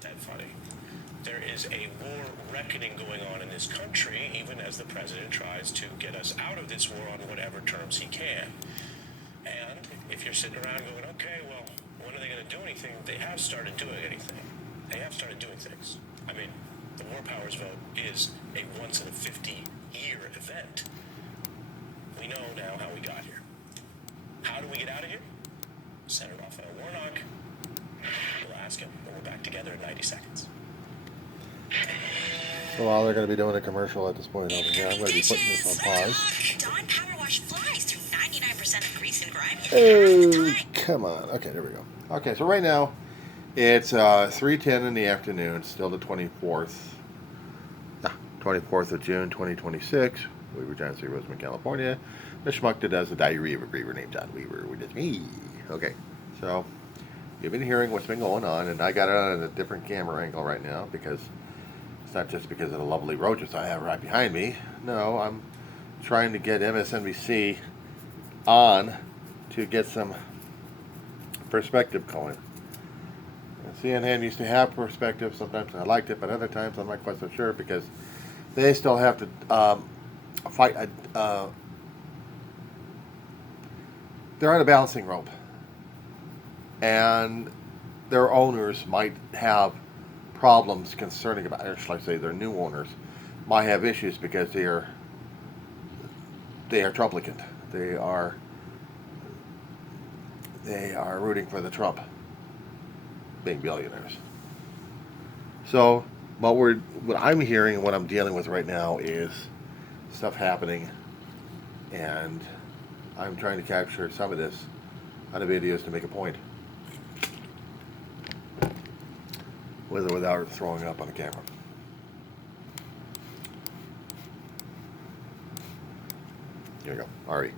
that funny. There is a war reckoning going on in this country, even as the president tries to get us out of this war on whatever terms he can. And if you're sitting around going, okay, well, when are they going to do anything? They have started doing anything. They have started doing things. I mean, the War Powers vote is a once-in-a-50-year event. We know now how we got here. How do we get out of here? Senator Raphael Warnock. We'll ask him when we're back together in 90 seconds. So while they're going to be doing a commercial at this point over here, I'm going to be putting this on pause. Dawn Power Wash flies through 99% of grease and grime Oh, come on. Okay, there we go. Okay, so right now it's 3:10 in the afternoon, still the 24th of June, 2026. Weaver, John C. Roseman, California. The schmuck that does the diary of a Griever named John Weaver, which is me. Okay, so you've been hearing what's been going on, and I got it on a different camera angle right now because it's not just because of the lovely roaches I have right behind me. No, I'm trying to get MSNBC on to get some perspective going. CNN used to have perspective. Sometimes I liked it, but other times I'm not quite so sure because they still have to fight. They're on a balancing rope, and their owners might have problems concerning about, or should I say, their new owners might have issues because they are Trumplicant. They are rooting for the Trump being billionaires. So, what I'm hearing and what I'm dealing with right now is stuff happening, and I'm trying to capture some of this on the videos to make a point, with or without throwing up on the camera. Here we go. Ari.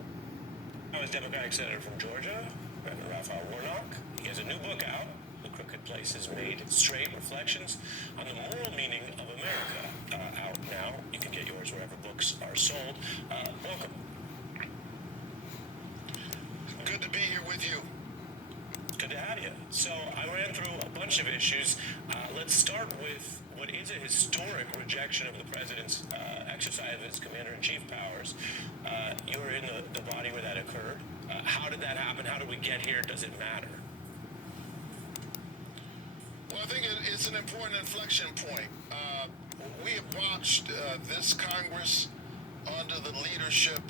I'm a Democratic Senator from Georgia, Senator Raphael Warnock. He has a new book out, The Crooked Places Made Straight, Reflections on the Moral Meaning of America, out now. You can get yours wherever books are sold. Welcome. Good to be here with you. Good to have you. So I ran through a bunch of issues. Let's start with what is a historic rejection of the president's exercise of his commander-in-chief powers. You were in the body where that occurred. How did that happen? How did we get here? Does it matter? Well, I think it's an important inflection point. We have watched this Congress under the leadership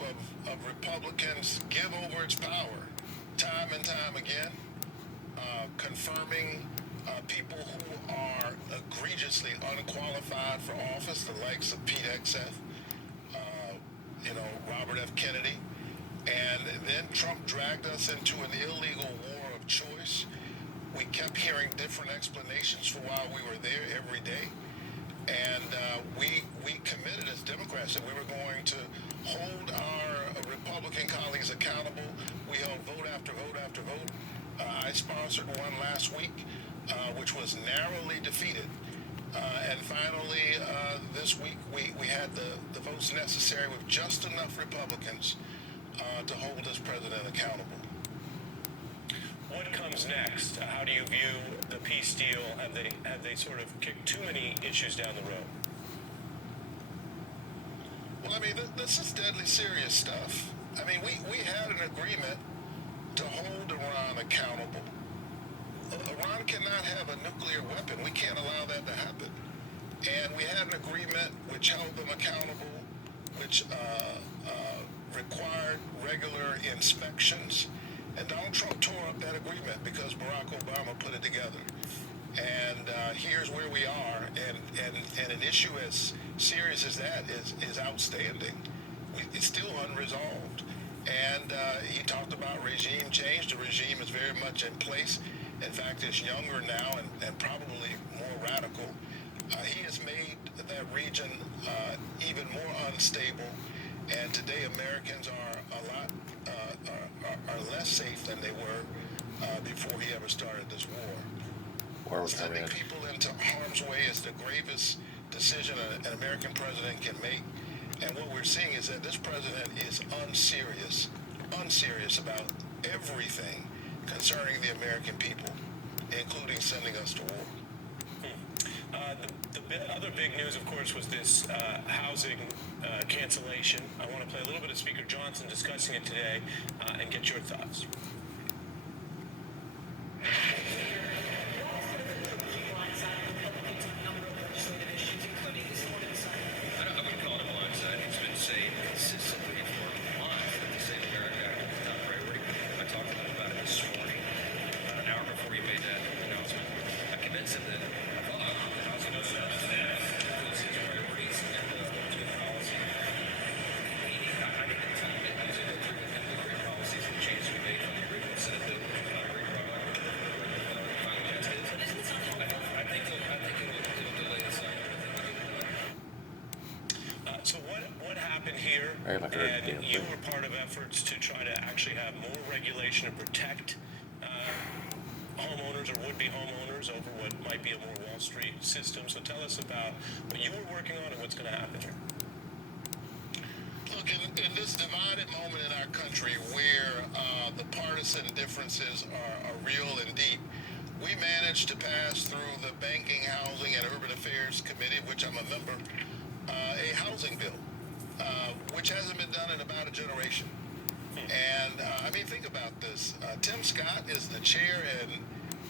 of Republicans give over its power time and time again, confirming people who are egregiously unqualified for office, the likes of Pete Robert F. Kennedy. And then Trump dragged us into an illegal war of choice. We kept hearing different explanations for why we were there every day. And we committed as Democrats that we were going to hold our Republican colleagues accountable. We held vote after vote after vote. I sponsored one last week, which was narrowly defeated. And finally, this week, we had the votes necessary with just enough Republicans to hold this president accountable. What comes next? How do you view the peace deal? Have they sort of kicked too many issues down the road? Well, I mean, this is deadly serious stuff. I mean, we had an agreement to hold Iran accountable. Iran cannot have a nuclear weapon. We can't allow that to happen. And we had an agreement which held them accountable, which required regular inspections. And Donald Trump tore up that agreement because Barack Obama put it together. And here's where we are. And an issue as serious as that is outstanding. It's still unresolved. And he talked about regime change. The regime is very much in place. In fact, it's younger now and probably more radical. He has made that region even more unstable. And today Americans are are less safe than they were before he ever started this war. Sending people into harm's way is the gravest decision an American president can make. And what we're seeing is that this president is unserious about everything concerning the American people, including sending us to war. other big news, of course, was this housing cancellation. I want to play a little bit of Speaker Johnson discussing it today and get your thoughts. So what happened here, and you were part of efforts to try to actually have more regulation and protect homeowners or would-be homeowners over what might be a more Wall Street system. So tell us about what you were working on and what's going to happen here. Look, in this divided moment in our country where the partisan differences are real and deep, we managed to pass through the Banking, Housing, and Urban Affairs Committee, which I'm a member, a housing bill, which hasn't been done in about a generation. And I mean, think about this. Tim Scott is the chair,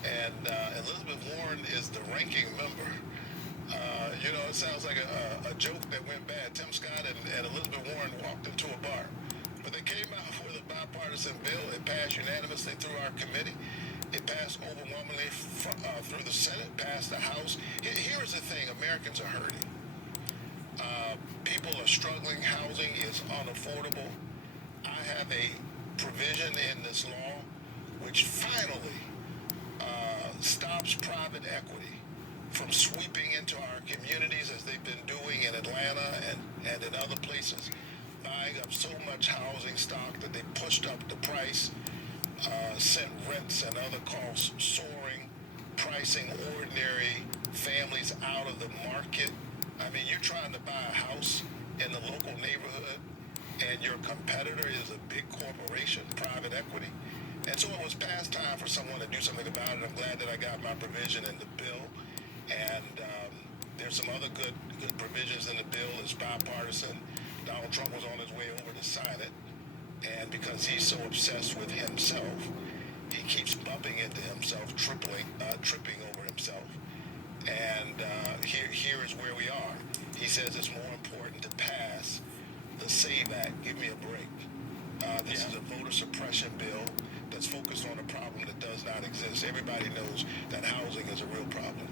and Elizabeth Warren is the ranking member. You know, it sounds like a joke that went bad. Tim Scott and Elizabeth Warren walked into a bar, but they came out with a bipartisan bill. It passed unanimously through our committee. It passed overwhelmingly through the Senate, passed the House. Here is the thing: Americans are hurting. People are struggling. Housing is unaffordable. I have a provision in this law which finally stops private equity from sweeping into our communities as they've been doing in Atlanta and in other places, buying up so much housing stock that they pushed up the price, sent rents and other costs soaring, pricing ordinary families out of the market. I mean, you're trying to buy a house in the local neighborhood, and your competitor is a big corporation, private equity. And so it was past time for someone to do something about it. I'm glad that I got my provision in the bill. And there's some other good provisions in the bill. It's bipartisan. Donald Trump was on his way over to sign it. And because he's so obsessed with himself, he keeps bumping into himself, tripping over himself. And here is where we are. He says it's more important to pass the SAVE Act. Give me a break. This is a voter suppression bill that's focused on a problem that does not exist. Everybody knows that housing is a real problem.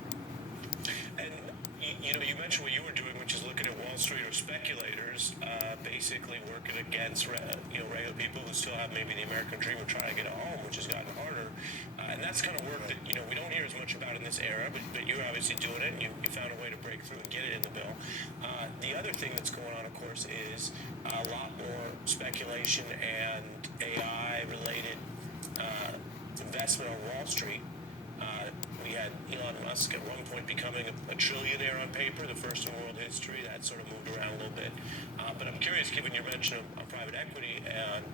And you know, you mentioned what you were doing, which is looking at Wall Street or speculators, basically working against regular people who still have maybe the American dream of trying to get a home, which has gotten harder. And that's kind of work that we don't hear as much about in this era, but you're obviously doing it, and you found a way to break through and get it in the bill. The other thing that's going on, of course, is a lot more speculation and AI-related investment on Wall Street. We had Elon Musk at one point becoming a trillionaire on paper, the first in world history. That sort of moved around a little bit. But I'm curious, given your mention of private equity and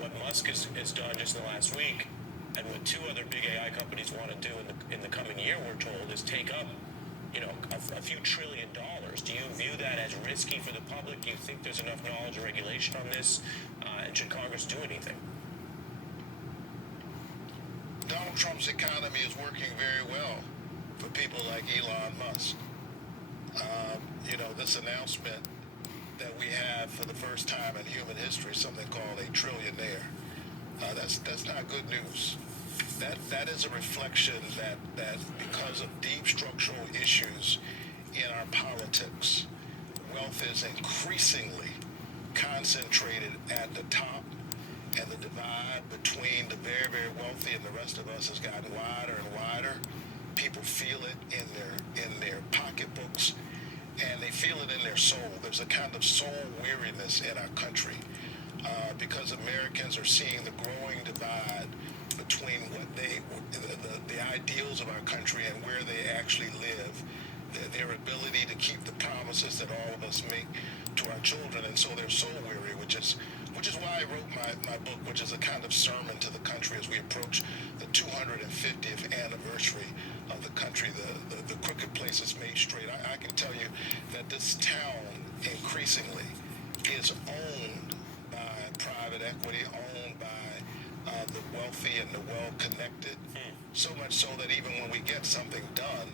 what Musk has done just in the last week, and what two other big AI companies want to do in the coming year, we're told, is take up a few $1 trillion. Do you view that as risky for the public? Do you think there's enough knowledge and regulation on this? And should Congress do anything? Donald Trump's economy is working very well for people like Elon Musk. This announcement that we have for the first time in human history, something called a trillionaire, that's not good news. That is a reflection that because of deep structural issues in our politics, wealth is increasingly concentrated at the top, and the divide between the very, very wealthy and the rest of us has gotten wider and wider. People feel it in their pocketbooks, and they feel it in their soul. There's a kind of soul weariness in our country because Americans are seeing the growing divide between the ideals of our country and where they actually live, their ability to keep the promises that all of us make to our children, and so they're soul weary, which is why I wrote my book, which is a kind of sermon to the country as we approach the 250th anniversary of the country, the crooked places made straight. I can tell this town increasingly is owned by private equity, owned by the wealthy and the well-connected. So much so that even when we get something done,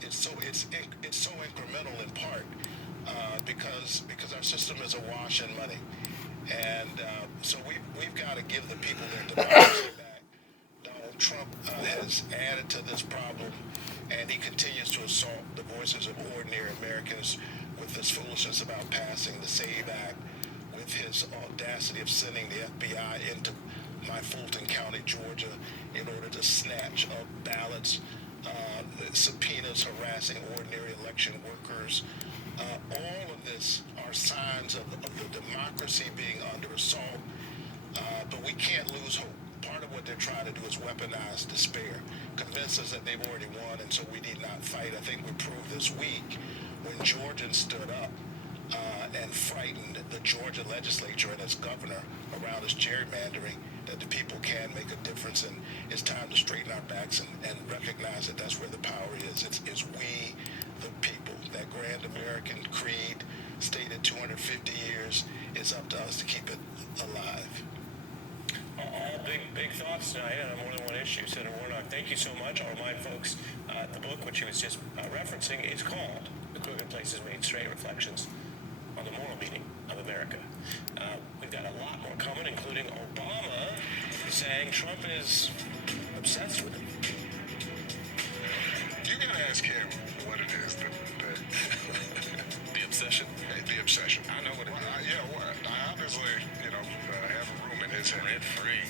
it's so incremental in part because our system is awash in money, and so we've got to give the people their democracy back. Donald Trump has added to this problem, and he continues to assault the voices of ordinary Americans with this foolishness about passing the SAVE Act, with his audacity of sending the FBI into my Fulton County, Georgia, in order to snatch up ballots, subpoenas harassing ordinary election workers. All of this are signs of the democracy being under assault, but we can't lose hope. Part of what they're trying to do is weaponize despair, convince us that they've already won, and so we need not fight. I think we proved this week when Georgians stood up and frightened the Georgia legislature and its governor around this gerrymandering, that the people can make a difference, and it's time to straighten our backs and recognize that that's where the power is. It's we, the people. That grand American creed, stated 250 years, is up to us to keep it alive. All big thoughts tonight on more than one issue. Senator Warnock, thank you so much. I'll remind folks, the book, which he was just referencing, is called The Crooked Places Made Straight: Reflections on the Moral Meaning of America. We've got a lot more coming, including Obama saying Trump is obsessed with him. You gotta ask him what it is that The obsession? the obsession. I know what it is. I obviously, have a room in his head. Rent free.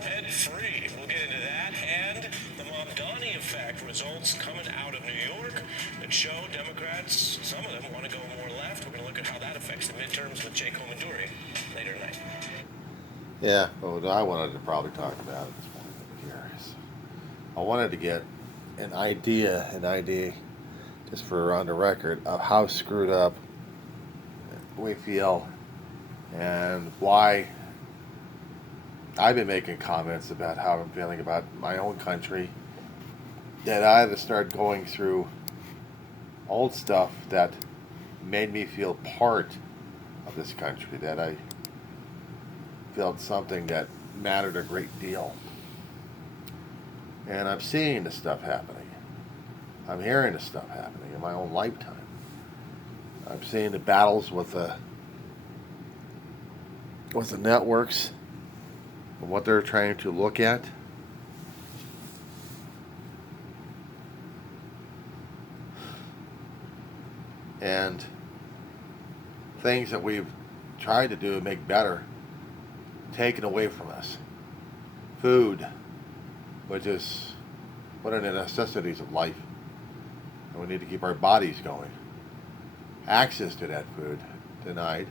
Rent free. We'll get into that. And the Mamdani effect, results coming out of New York that show Democrats, some of them, want to go more left. We're going to look at how that affects the midterms with Jake Comanduri later tonight. Yeah, what I wanted to probably talk about at this point here is I wanted to get an idea, just for on the record, of how screwed up we feel and why I've been making comments about how I'm feeling about my own country, that I had to start going through old stuff that made me feel part of this country, that I felt something that mattered a great deal. And I'm seeing this stuff happening. I'm hearing this stuff happening in my own lifetime. I'm seeing the battles with the networks and what they're trying to look at. And things that we've tried to do to make better taken away from us. Food, which is one of the necessities of life, and we need to keep our bodies going. Access to that food denied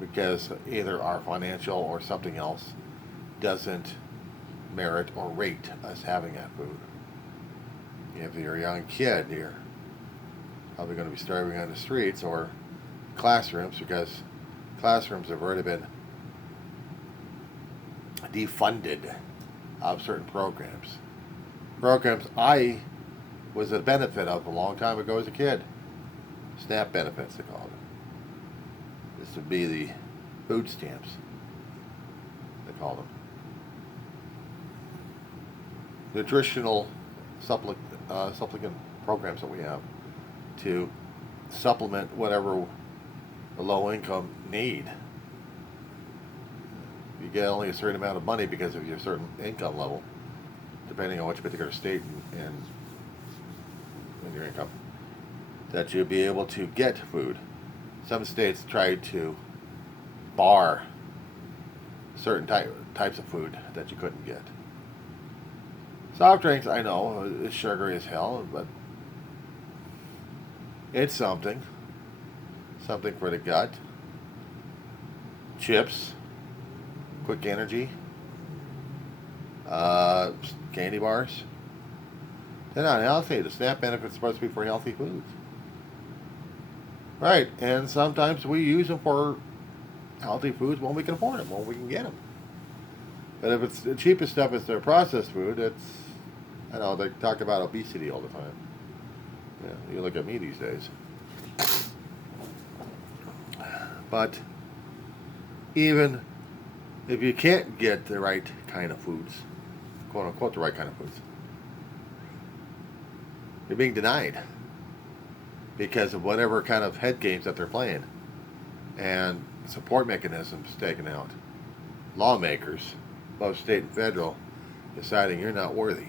because either our financial or something else doesn't merit or rate us having that food. If you're a young kid, you're probably going to be starving on the streets or classrooms, because classrooms have already been defunded of certain programs. Programs I was a benefit of a long time ago as a kid. SNAP benefits, they called it. This would be the food stamps, they call them. Nutritional supplement programs that we have to supplement whatever the low income need. You get only a certain amount of money because of your certain income level, depending on which particular state and your income, that you'll be able to get food. Some states tried to bar certain types of food that you couldn't get. Soft drinks, I know, is sugary as hell, but it's something for the gut. Chips, quick energy, candy bars. They're not healthy. The SNAP benefit's supposed to be for healthy foods. Right, and sometimes we use them for healthy foods when we can afford them, when we can get them. But if it's the cheapest stuff is their processed food, I know they talk about obesity all the time. Yeah, you look at me these days. But even if you can't get the right kind of foods, quote unquote the right kind of foods, you're being denied because of whatever kind of head games that they're playing and support mechanisms taken out. Lawmakers, both state and federal, deciding you're not worthy.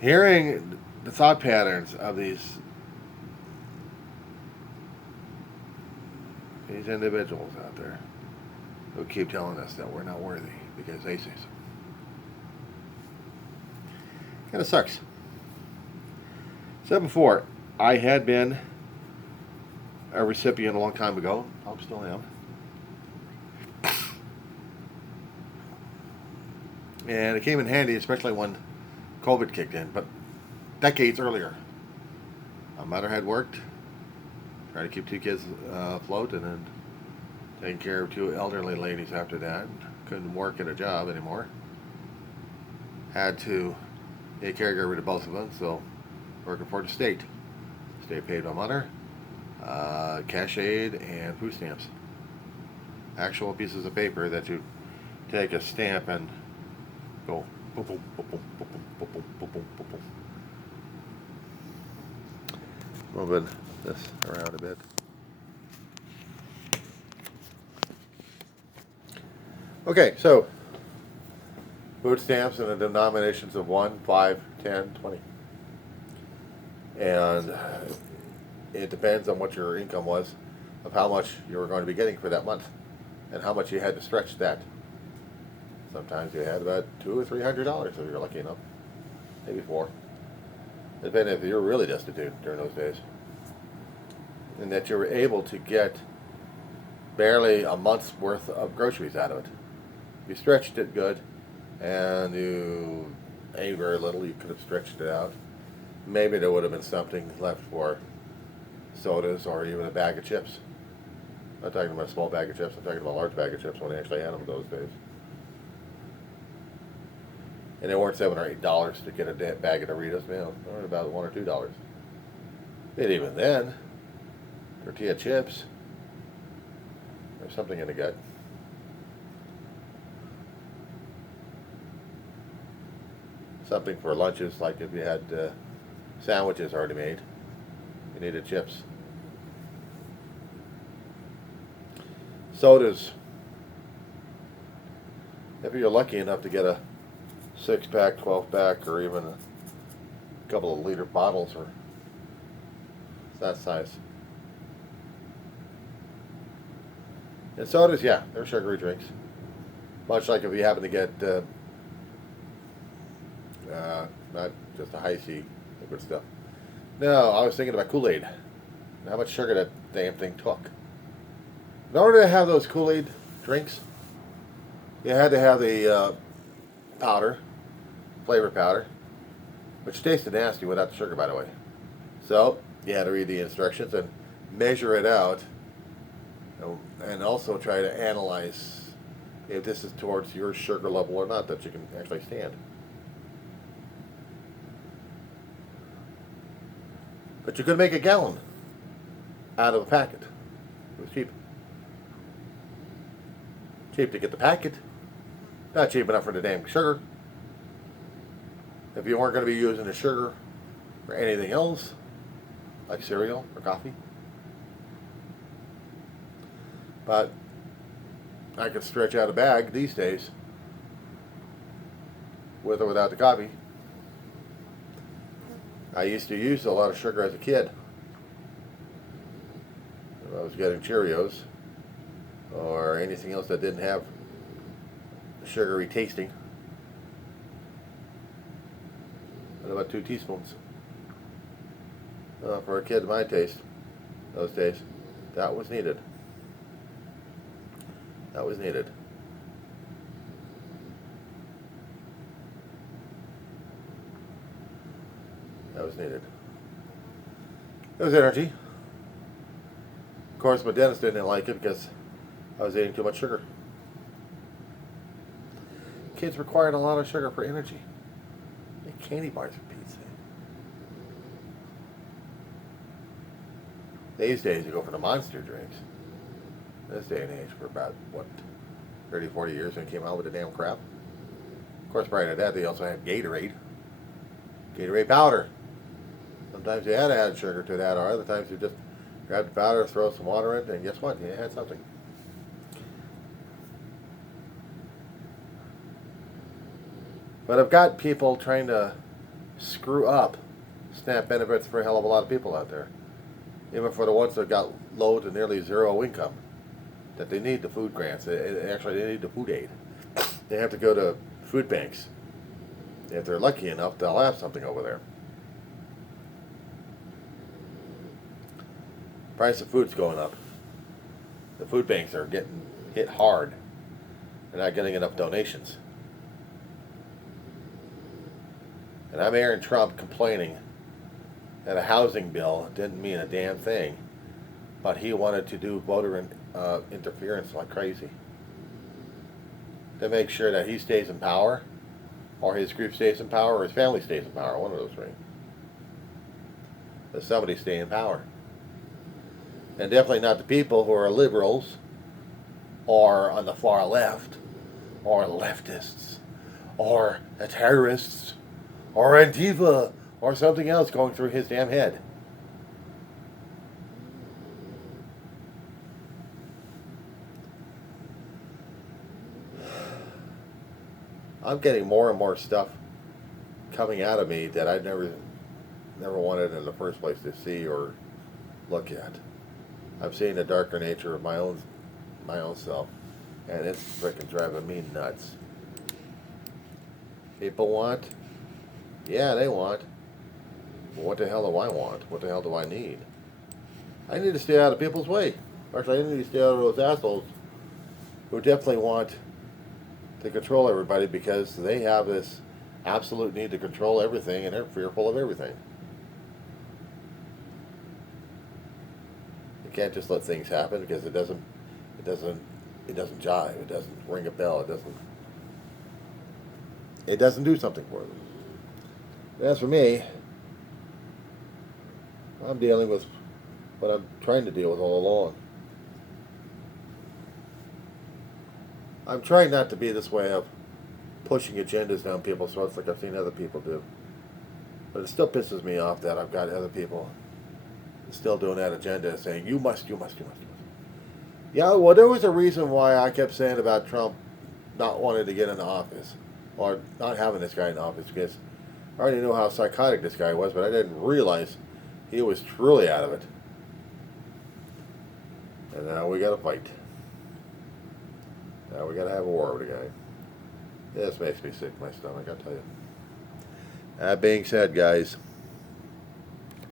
Hearing the thought patterns of these individuals out there who keep telling us that we're not worthy because they say so. Kind of sucks. Said before, I had been a recipient a long time ago. I still am. And it came in handy, especially when COVID kicked in, but decades earlier. My mother had worked, tried to keep 2 kids afloat, and then taking care of 2 elderly ladies after that. Couldn't work at a job anymore. Had to be a caregiver to both of them, so working for the state. State paid my mother, cash aid, and food stamps. Actual pieces of paper that you take a stamp and go boom, boom, boom, boom, boom, boom, boom, boom, boom, boom, boom. Moving this around a bit. Okay, so food stamps in the denominations of 1, 5, 10, 20. And it depends on what your income was, of how much you were going to be getting for that month, and how much you had to stretch that. Sometimes you had about $200 or $300 if you're lucky enough, maybe 4. Depending if you were really destitute during those days, and that you were able to get barely a month's worth of groceries out of it. You stretched it good, and you ate very little. You could have stretched it out. Maybe there would have been something left for sodas or even a bag of chips. I'm not talking about a small bag of chips. I'm talking about a large bag of chips when they actually had them those days. And they weren't $7 or $8 to get a bag of Doritos. Man, they were about $1 or $2. And even then, tortilla chips, there's something in the gut. Something for lunches, like if you had sandwiches already made, you needed chips. Sodas, if you're lucky enough to get a 6-pack, 12-pack, or even a couple of liter bottles, or that size. And sodas, yeah, they're sugary drinks. Much like if you happen to get not just a high C liquid stuff. No, I was thinking about Kool-Aid and how much sugar that damn thing took. In order to have those Kool-Aid drinks, you had to have the powder, flavor powder, which tasted nasty without the sugar, by the way. So you had to read the instructions and measure it out, and also try to analyze if this is towards your sugar level or not that you can actually stand. But you could make a gallon out of a packet. It was cheap. Cheap to get the packet. Not cheap enough for the damn sugar. If you weren't going to be using the sugar for anything else, like cereal or coffee. But I could stretch out a bag these days, with or without the coffee. I used to use a lot of sugar as a kid. If I was getting Cheerios or anything else that didn't have sugary tasting. And about 2 teaspoons. For a kid of my taste, those days, that was needed. That was needed. That was needed. It was energy. Of course, my dentist didn't like it because I was eating too much sugar. Kids required a lot of sugar for energy. Make candy bars for Pete's sake. These days you go for the monster drinks. This day and age, for about, what, 30, 40 years when it came out with the damn crap. Of course, prior to that, they also had Gatorade. Gatorade powder. Sometimes you had to add sugar to that, or other times you just grab the powder, throw some water in it, and guess what? You had something. But I've got people trying to screw up SNAP benefits for a hell of a lot of people out there. Even for the ones that got low to nearly zero income. That they need the food grants. Actually, they need the food aid. They have to go to food banks. If they're lucky enough, they'll have something over there. Price of food's going up. The food banks are getting hit hard. They're not getting enough donations. And I'm hearing Trump complaining that a housing bill didn't mean a damn thing, but he wanted to do voter interference like crazy to make sure that he stays in power, or his group stays in power, or his family stays in power, one of those three. That somebody stay in power. And definitely not the people who are liberals, or on the far left, or leftists, or the terrorists, or Antifa, or something else going through his damn head. I'm getting more and more stuff coming out of me that I never wanted in the first place to see or look at. I'm seeing the darker nature of my own self, and it's freaking driving me nuts. People want, yeah, they want. But what the hell do I want? What the hell do I need? I need to stay out of people's way. Actually, I need to stay out of those assholes who definitely want to control everybody because they have this absolute need to control everything, and they're fearful of everything. You can't just let things happen because it doesn't jive. It doesn't ring a bell. It doesn't do something for them. As for me, I'm dealing with what I'm trying to deal with all along. I'm trying not to be this way of pushing agendas down people's throats like I've seen other people do. But it still pisses me off that I've got other people still doing that agenda saying, you must. Yeah, well, there was a reason why I kept saying about Trump not wanting to get into office, or not having this guy in office, because I already knew how psychotic this guy was, but I didn't realize he was truly out of it. And now we gotta fight. Now we gotta have a war with the guy. This makes me sick to my stomach, I'll tell you. That being said, guys,